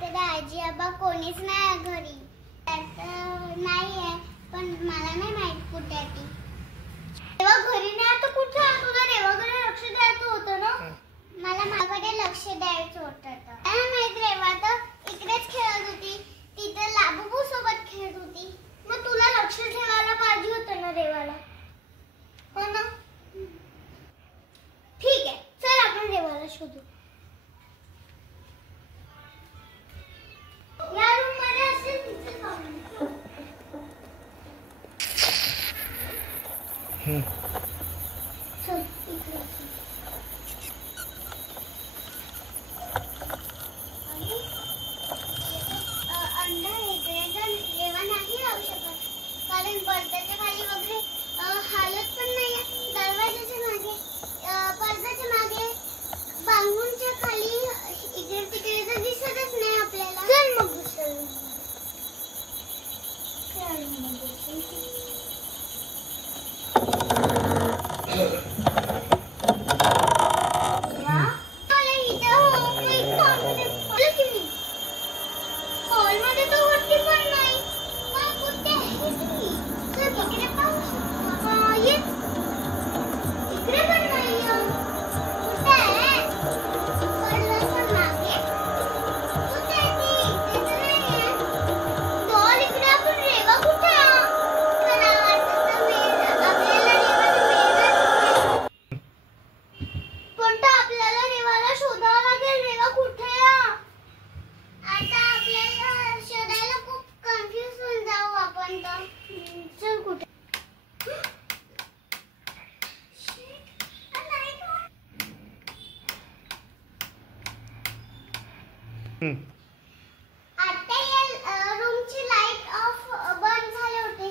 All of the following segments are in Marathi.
तर आजी आबा कोणीच नाही घरी. नाही आहे, पण मला नाही माहित कुठे आहे ती. तेव्हा घरी नाही तर कुठे आहे? तुला रेवाकडे लक्ष द्यायचं होतं ना. मला माझ्याकडे लक्ष द्यायचं होतं. काय माहित, रेवा तर इकडेच खेळत होती, तिथे लाबूबू सोबत खेळत होती. मग तुला लक्ष ठेवायला पाहिजे होतं ना रेवाला, हो ना. ठीक आहे, चल आपण रेवाला शोधू. या रूम मध्ये असेल तिथे जाऊन. चल इकडे. अंधार इकडे तर रेवा नाही राहू शकत, कारण पडद्याच्या खाली वगैरे हालत पण नाही. दरवाजाच्या मागे, पडद्याच्या मागे, बांबूच्या खाली इकडे तिकडे तर दिसतच नाही आपल्याला. चल मग दुसऱ्या हॉलमध्ये तर वरती पण नाही. मग कुठे आहे ती? चल इकडे पाहू शकतो. ये इकडे पण नाही. कुठे आहे? पडद्याच्या मागे कुठे आहे ती? इथे नाही आहे. डॉल इकडे. आपण रेवा कुठे आहे? मला वाटतं आपल्याला रेवाला पण तर आपल्याला रेवाला शोधावं लागेल. रेवा कुठे आहे? आता आपल्याला शोधायला खूप कन्फ्यूज होऊन जाऊ आपण तर. चल कुठे? आता या रूमची लाईट ऑफ बंद झाले होते.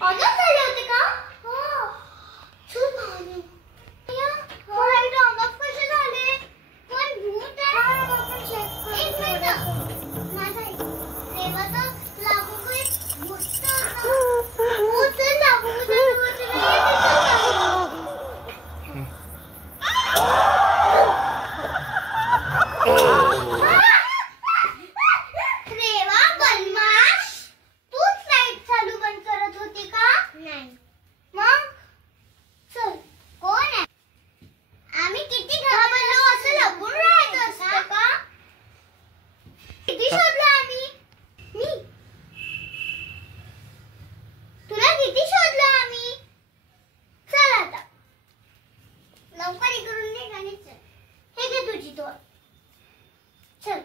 ऑन झाले होते का? हो. चल पाहू. हो, लाईट ऑन ऑफ कसे झाले? पण भूत आहे. आपण चेक करू. एक मिनिट. माझा रेवा तर लागू काही भूत भूत लागू रेवा बदमाश, तूच लाईट चालू बंद करत होती का? नाही. मग चल, कोण आहे? आम्ही किती घाबरलो. असं लपून राहायचं असतं का? किती शोधलं आम्ही. मी तुला किती शोधलं आम्ही. चल आता लवकर इकडून निघ आणि चल. हे घे तुझी तोड. चल.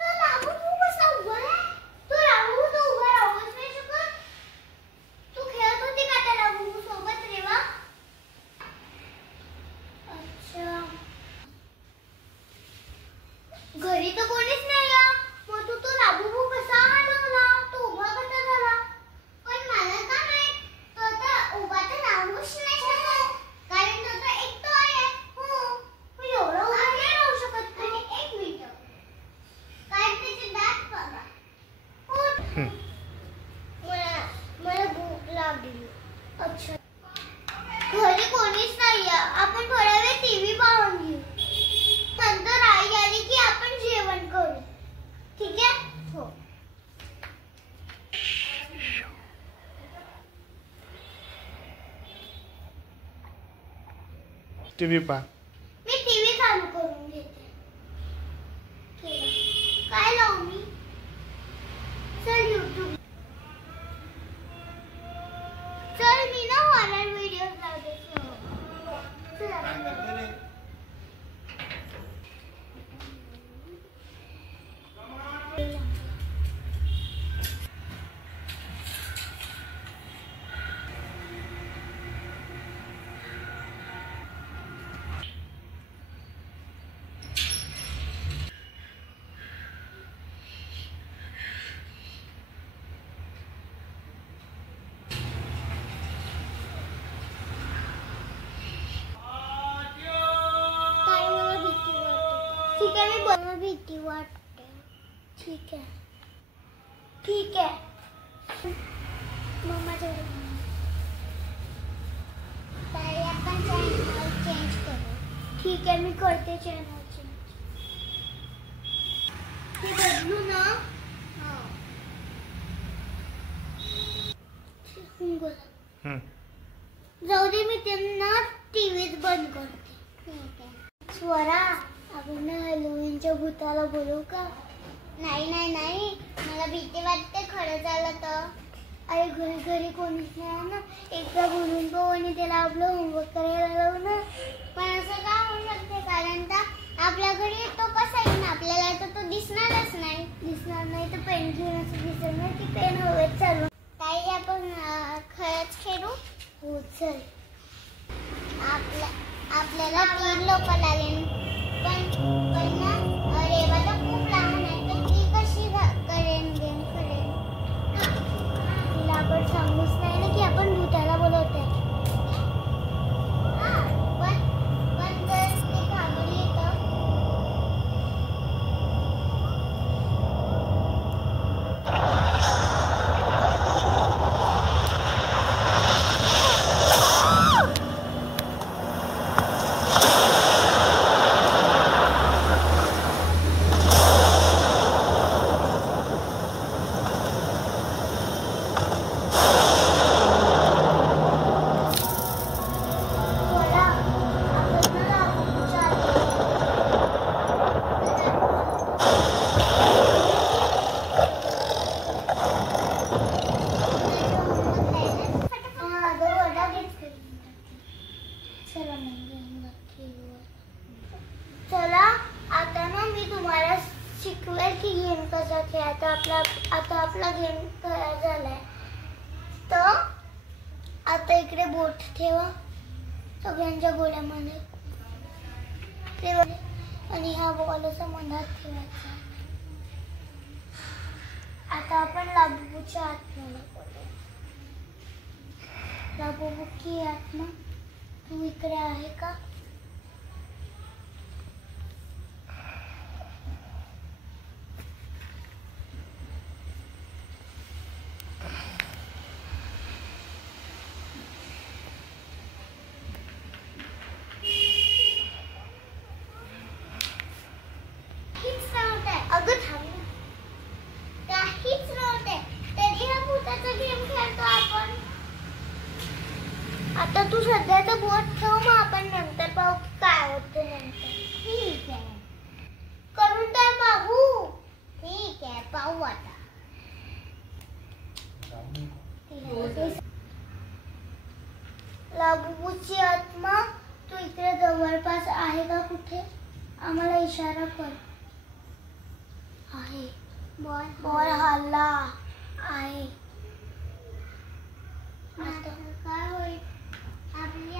तो लाबू कसा उभा आहे? तो लाबू तो उभा राहूच नाही शकत. तू खेळत होती का त्या लाबू सोबत रेवा? अच्छा, घरी तर कोणीच नाही. मग तू तो लाबू कसा हलवला? तो उभा कसा झाला? पण मला काय माहित, तो तर उभा तर राहूच नाही शकत, कारण तो तर एक टॉय आहे. हो, पण एवढा उभा नाही राहू शकत. आणि एक मिनिट, काय त्याचे दात बघा. हो, मला भूक लागली. अच्छा, घरी कोणीच नाही. आपण थोडा वेळ टीव्ही पाहून घेऊ. नंतर आई आली की आपण जेवण करू. ठीक आहे? हो. टीव्ही पहा. मी टीव्ही चालू करून घेते. काय लावू मी? चल YouTube. चल मी ना हॉरर व्हिडिओज लावते. चल आपण ठीक आहे. मी मला भीती वाटते. ठीक आहे. ठीक आहे. मम्माच्या ताई आपण चॅनल चेंज करू. ठीक आहे, मी करते चॅनल चेंज. बदलू ना. जाऊ दे, मी त्यांना टीव्हीच बंद करते. स्वरा, आपण हॅलोवीनच्या भूताला बोलवू का? नाही नाही नाही, मला भीती वाटते खरं झालं तर. अरे घरी कोणीच नाही ना, एकदा बोलून पाहू आणि त्याला आपलं होमवर्क करायला लावू ना. पण असं का होऊ शकते? कारण तर आपल्या घरी तो कसा येईल, आपल्याला तर तो दिसणारच नाही. दिसणार नाही तर पेन घेऊन असं दिसत नाही की पेन हवेत चालू. ताई, आपण खरंच खेळू? हो चल. आपल्याला 3 लोक लागेल. पण ना, रेवा तर खूप लहान आहे, तर ती कशी करेन गेम करेन? तिला आपण सांगूच नाही ना की आपण भूताला बोलवतोय. पण जर ती घाबरली तर? चला, आता ना मी तुम्हाला शिकवेल की गेम कसा खेळायचा. आता आपला गेम तयार झालाय. तर आता इकडे बोट ठेवा सगळ्यांच्या गोळ्यामध्ये ठेवा आणि हा बॉल असा मधात ठेवायचा. आता आपण लाबूच्या आत्म्याला बोलू. लाबू की आत्मा, तू इकडे आहे का? अगं थांब, काहीच नव्हते तरी हा भूताचा गेम खेळतो आपण. आता तू सध्याचा बोट ठेव, मग आपण नंतर पाहू की काय होतं नंतर. ठीक आहे, करून तर पाहू. ठीक आहे, पाहू आता. लाबूची आत्मा, तू इकडे जवळपास आहे का कुठे? आम्हाला इशारा कर. आहे. बॉल हल्ला आहे. आता काय होईल? आपली